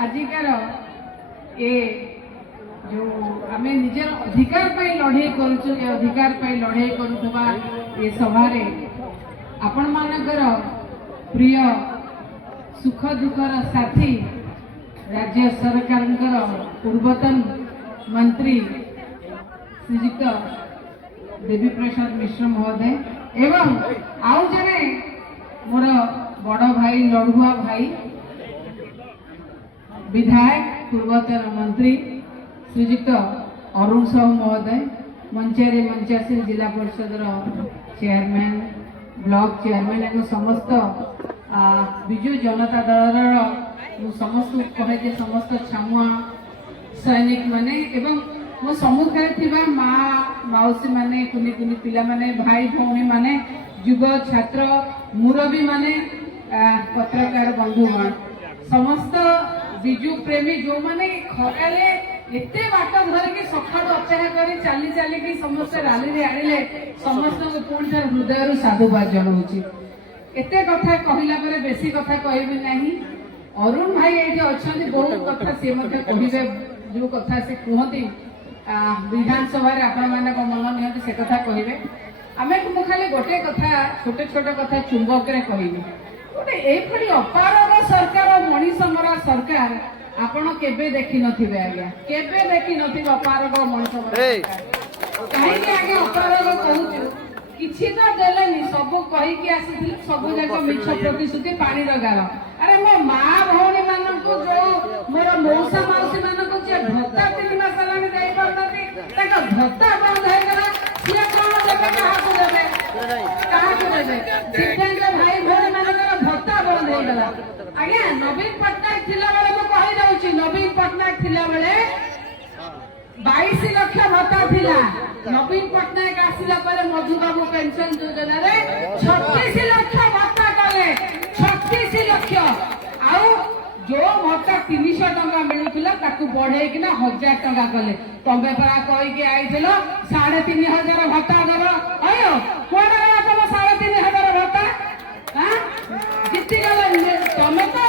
आजिकार ए जो आम निजर अधिकार लड़े करूँ अधिकार लड़े करुवा ये सभार आपण मानकर प्रिय सुख दुखर साथी राज्य सरकार पूर्वतन मंत्री श्रीजुक्त देवी प्रसाद मिश्र महोदय एवं आउ जने मोर बड़ भाई लड़ुआ भाई विधायक पूर्वतन मंत्री श्रीजुक्त अरुण साहू महोदय मंचारे मंचासी जिला परिषद चेयरमैन ब्लॉक चेयरमैन एवं समस्त विजु जनता दल समस्त कहे समस्त छामुआ सैनिक माने एवं मो सम्मुखें थिबा माँ मौसी माने कुनी कुनी पिला माने भाई भौणी माने युव छात्र मुरबी माने पत्रकार बंधुगण समस्त विजु प्रेमी जो माने खराले एते बाट धरिकी सखा अपेक्षा कर चली चलिकी समस्त राली आनिले समस्त पुणी थे हृदय साधुवाद जनाऊँ एते कथा कहला पर बेसी कथा कहबी नहीं अरुण भाई ये अच्छा बहुत कथा सी कहे जो कथा से कहती विधानसभा आपण मान मन निहत से कथा कहे आम खाली गोटे कथा छोटे छोटे कथा चुंबक कहबी गोटे ये अपारग सरकार मनीष मरा सरकार आपण केबे देखि नथिबे आज्ञा केबे देखि नथिबे अपारग मनीष मरा कहीं आगे अपारग कहूँ किसी तो देलेनी सब कहीकि आसी सब जाक मिछ प्रतिश्रुति पानी गार अरे मो माँ भौणी मान जो मोर मौसा मौसी मान भत्ता 3 मास हेलानी दे पारती भत्ता बंद होगा सी कौन देवे क्या भाई भौणी मान भत्ता बंद होगा आज्ञा नवीन पट्टनायक थिला बेले मु कहि जाउची नवीन पट्टनायक थिला बेले 22 लाख भत्ता थिला नवीन पट्टनायक आसिला पर मधुबाबू पेंशन योजना रे 36 लाख भत्ता कले 36 लाख आउ जो भत्ता 300 टंका मिलुथिला ताकू बढ़े कि 1000 टंका कले तबे परा कहि के आइथिलो 3500 भत्ता दब आयो कोन गला तब 3500 भत्ता हां जित्ती गला तमे तो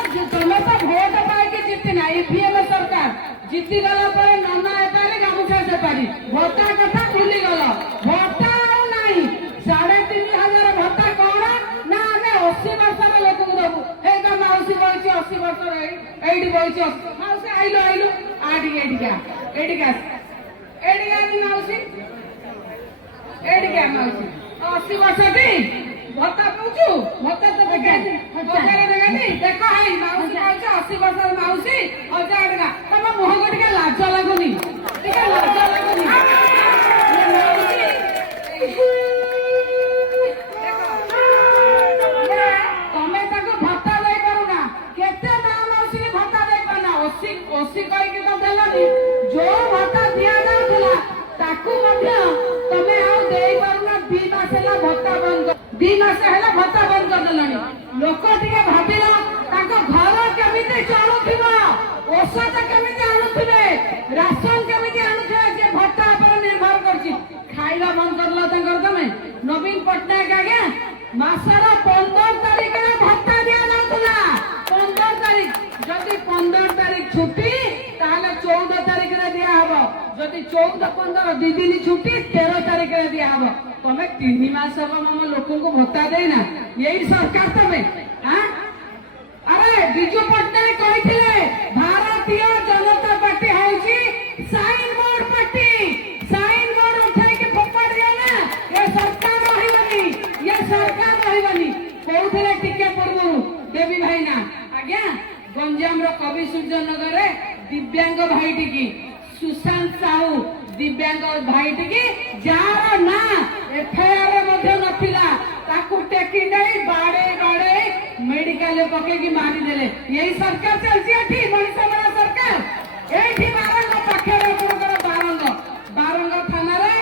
वोट पाई के जित्ती ना ईवीएम सरकार जित्ती गला पर नना एपारी गामुछा से पारी भत्ता कथा भूली गला भत्ता नहीं 3500 भत्ता कौन ना आमे 80 वर्ष लोक देबू ए मौसी बची 80 वर्ष एडी बची मौसी आइलो आडिका मौसी एडिका मौसी 80 वर्ष दी भत्ता पूछू भत्ता तो देखानी देख हाई मौसी 80 वर्ष मौसी 1000 टका तम मुह को टिके लाज लगुनी टिके लाज लगुनी तमे ताको भत्ता दे करूना केते ना मौसी भत्ता दे पाना 80 कहि के तो देलानी जो भत्ता दिया जाउला ताकू मध्य तमे आ दे करूना 2 मास ହେଲା भत्ता बंद 2 मास ହେଲା भत्ता बंद कर देलानी लोक टिके भाबिला ताको घर केमिते चलुथिबो औषध केमिते आणुथिबे राशन केमिते आणुथिबे जे भत्ता पर निर्भर करछि खाइला बंद करला तंकर तमे नवीन पट्टनायक आगे मासर 15 तारिख रे भत्ता दिया जाउतला 15 तारिख जदि 15 तारिख छुट्टी ताले 14 तारिख रे दिया हबो जदि 14 15 2 दिन छुट्टी 13 तारिख रे दिया हबो तमे 3 मास हबो मम लोकन को भत्ता देना यही सरकार तमे हां अरे बिजू पट्टनायक कहिथिले भारतीय जनता पार्टी होची sign board party sign board उठाई के फोपाड़ दिया ना ये सरकार रहिबनी कोउथले टिके पूर्व देवी भाई ना आज्ञा गंजाम रो कवि सूर्यनगर रे दिव्यांग भाई टिकी सुशांत साहू दिव्यांग भाई टिकी जार ना एफआईआर मध्ये नथिला ताकू टेकी नहीं बाड़े मेडिकल पके की मारी देले यही सरकार चलची एठी मनीष मरा सरकार एठी बारंग पाखे बारंग थाना रे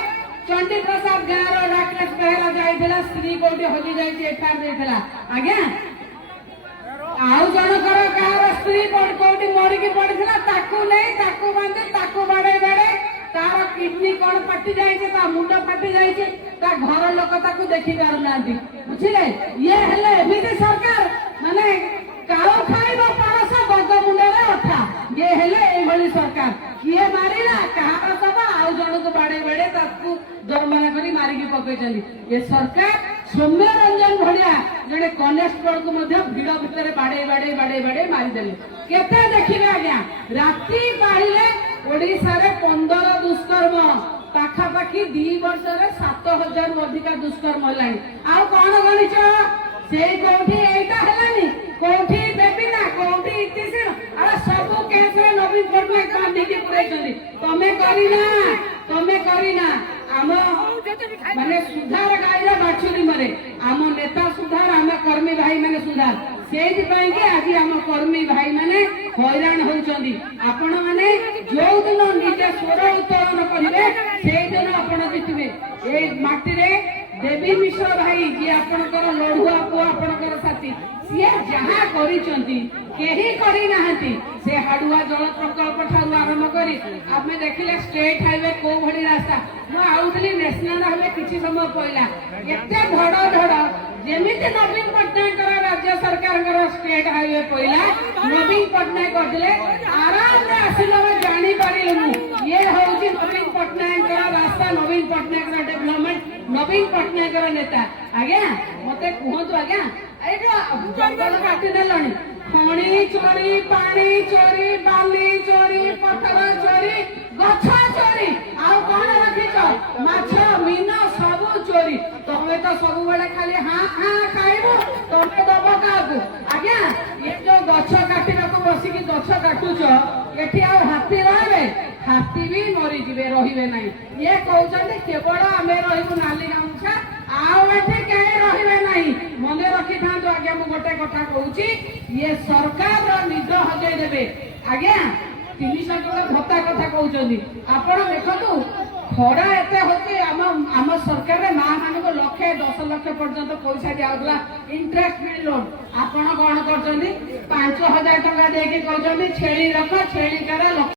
चंडी प्रसाद गाँव राकेश बेहरा जाइला स्त्री कोटी हजि जाइए एफआईआर देला आज्ञा आउ जनकर गाँव स्त्री कोटी मरिकी पड़ता ताकू नहीं ताकू बांधे ताकू बाड़े तार किडनी कौन फाटी जाए मुंड फाटी जाए घर लोक ताकू देखी पार ना बुझे ये हेले एमती सरकार माने काउ खाइब 500 बग मुंडे अठा सरकार किए मारिला कहार सब आउ जन को बाड़े बाड़े ताकू दरमाना करी मारिकी पकईचंदी ये सरकार सौम्य रंजन भड़िया जड़े कनेस्टेबल को भिड़ भितर बाड़े बाड़े बाड़े बाड़े मारिदेले केते देखिबे आज्ञा राति पाहिले ओडिशा रे 15 दुष्कर्म पाखापाखि 2 वर्ष 7,000 अधिका दुष्कर्म हेलानी आउ कौन गणिच से कोठी एटा हेलानी कोठी बेबिना कोठी इतिसिन अरे सब केस रे नवीन पटनायक बांधिकी पुरैछंदी तमे करिना आम माने सुधार गाईर बाछुरी मरे आम नेता सुधार आम कर्मी भाई माने सुधार सेइथिपाई कि आज आम कर्मी भाई माने हैरान होउछंदी आपण माने जो दिन निजे स्वर उत्तोलन करिवे सेइ दिन आपण जितबे ए माटी रे देवी मिश्र भाई जी आपणकर लड़ुआ पुआ आपणकर साथी सी जहाँ करिसंती केही करी नाहंती से हाडुआ जल प्रकल्प ठारू आरंभ करी आमे देखिले स्टेट हाईवे को भली रास्ता मु आउथली नेशनल हाईवे किछि समय पइला एते धड़ धड़ जेमिति नवीन पटनायक राज्य सरकार स्टेट हाईवे पइला नवीन पटनायक करले आराम रे आसिलो जानी पारिलु ये होउची नवीन पटनायक रास्ता नवीन पटनायक डेवलपमेंट नवीन पटनायक नेता आज्ञा मते कहतु आज्ञा एटा जंगल काटी देलनी खणी चोरी पानी चोरी बाली चोरी पत्थर चोरी गछ चोरी आ कौन रखिच माछ मीन सब चोरी तमे तो सब बेले खाली हाँ हाँ खाइबो तमे दब काकू आज्ञा ये जो गछ काटिबा को बसिकी गछ काटुछ एठी आ हाथी रहबे हाथी भी मरी जिवे रहिबे नाही ये कहउछन केवल आमे रहिबु नाली गामुछा आउ एठी के रहिबे नाही मने रखि थांतो आज्ञा मु गोटे कथा कहउची ये सरकार निद हजे देबे आज्ञा 300 टका भत्ता कथा कहउछंदी आपण देखतु खरा एते होते आम सरकार रे मां मान को लाख 10 लाख पर्यंत पैसा दियाउला इंटरेस्ट फ्री लोन आपण कोन करछंदी 5000 टका देके कहछंदी छेली रख छेली करे